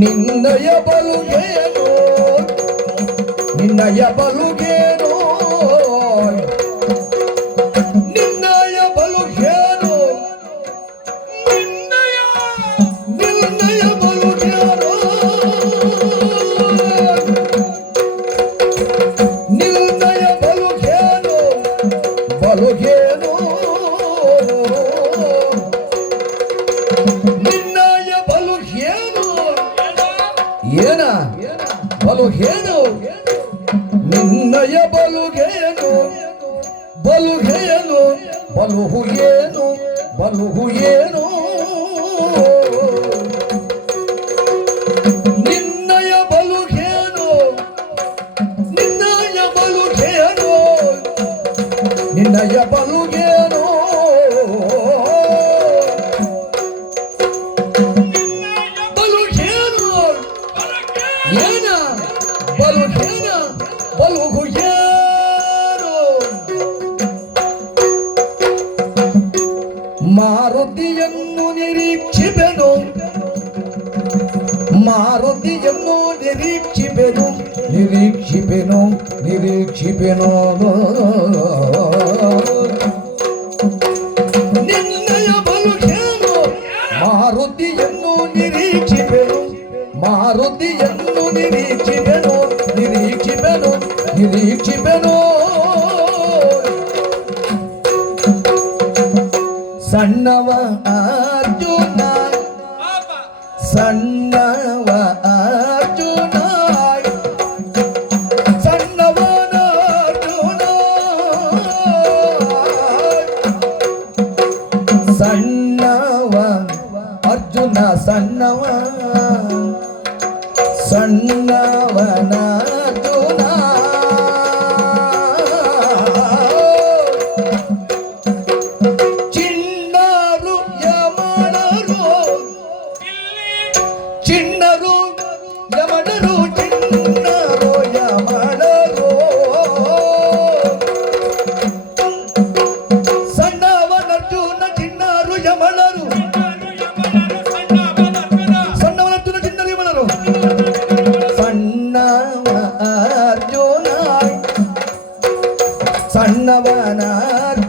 ನಿನ್ನಯ ಬಲುಗೇನು ನಿನ್ನಯ ಬಲುಗೇನು ನಿನ್ನಯ ಬಲುಗೇನು ನಿನ್ನಯ ನಿನ್ನಯ ಬಲುಗೇನು ನಿನ್ನಯ ಬಲುಗೇನು ಬಲುಗೇನು ನಿನ್ನಯ ಏನ? ಬಲು ಹೇನು ನಿನ್ನಯ ಬಲುಗೇನು ಬಲುಗೇನು ಬಲುಹು ಏನು? ಬಲುಹು ಏನು? ನಿನ್ನಯ ಬಲುಗೇನು ನಿನ್ನಯ ಬಲುಗೇನು ನಿನ್ನಯ ಬಲುಗೇನು Yena, balu Yena, balu Guyero. മാറുതിയെന്നു നിരീക്ഷിപ്പനു മാറുതിയെന്നു നിരീക്ഷിപ്പനു നിരീക്ഷിപ്പനു നിരീക്ഷിപ്പനോ നിർണയ ബലുഖേനോ മാറുതിയെന്നു നിരീക്ഷിപ്പനു మారుతి ఎందు నిరీక్షిపెను నిరీక్షిపెను నిరీక్షిపెను. సన్నవ అర్జున. సన్నవ అర్జున. సన్నవ అర్జున సన్నవ ಸಣ್ಣವನ ಚಿಣ್ಣರು ಯಮಣರು. ಚಿಣ್ಣರು ಯಮಣರು ಚಿಣ್ಣರು பாவனார்